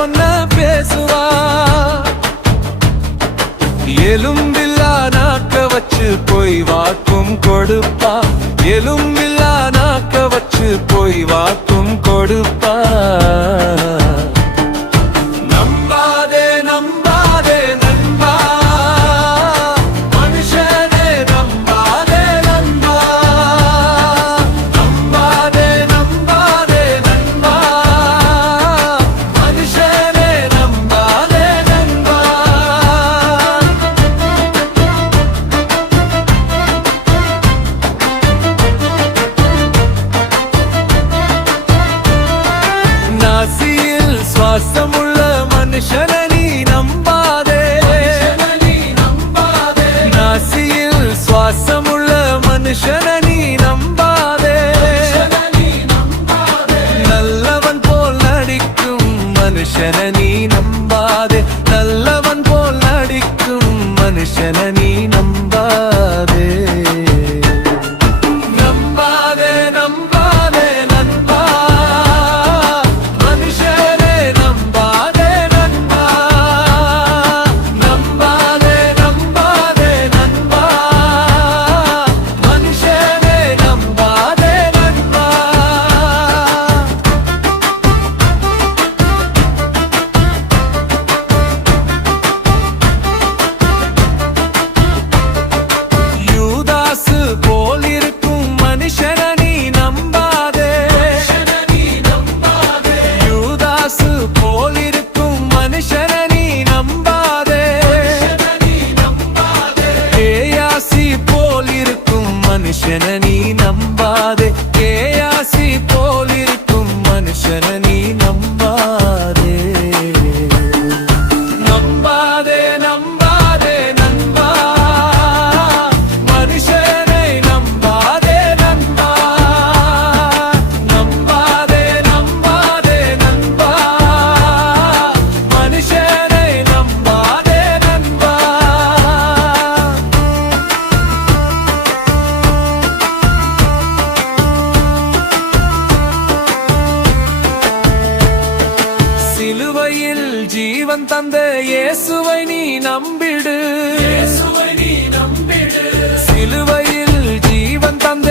ஒன்ன பேசுவா. எலும்பில்லா நாக்க வச்சு பொய் வாக்கும் கொடுப்பா. எலும்பில்லா நாக்க வச்சு பொய் வாக்கும் கொடுப்பா. நம்பாதே நம்பாதே நண்பா, மனுஷனே நம்பாதே நண்பா. நம்பாதே நம்பாதே நண்பா, மனுஷனே நம்பாதே நண்பா. நாசியில் சுவாசமுள்ள மனுஷன நீ நம்பாதே. நாசியில் சுவாசமுள்ள மனுஷன நீ நம்பாதே. நல்லவன் போல் நடிக்கும் மனுஷன நீ நம்பாதே. நல்லவன் போல் நடிக்கும் மனுஷன நீ நம்பாதே. நம்பாதே நம்பாதே நண்பா, மனுஷனே நம்பாதே நண்பா. நம்பாதே நம்பாதே நண்பா, மனுஷனே நம்பாதே நண்பா. யூதாசு போலிருக்கும் மனுஷன நீ நம்பாதே. யூதாசு போலிருக்கும் மனுஷன நீ நம்பாதே. கேயாசி போலிருக்கும் மனுஷன நீ நம்பாதே. கேயாசி போலிருக்கும் மனுஷன நீ நம்பாதே. நம்பாதே நம்பாதே நண்பா, மனுஷனை நம்பாதே நண்பா. நம்பாதே நம்பாதே நண்பா, மனுஷனை நம்பாதே நண்பா. சிலுவையில் ஜீவன் தந்த இயேசுவை நீ நம்பிடு. சிலுவையில் ஜீவன் தந்த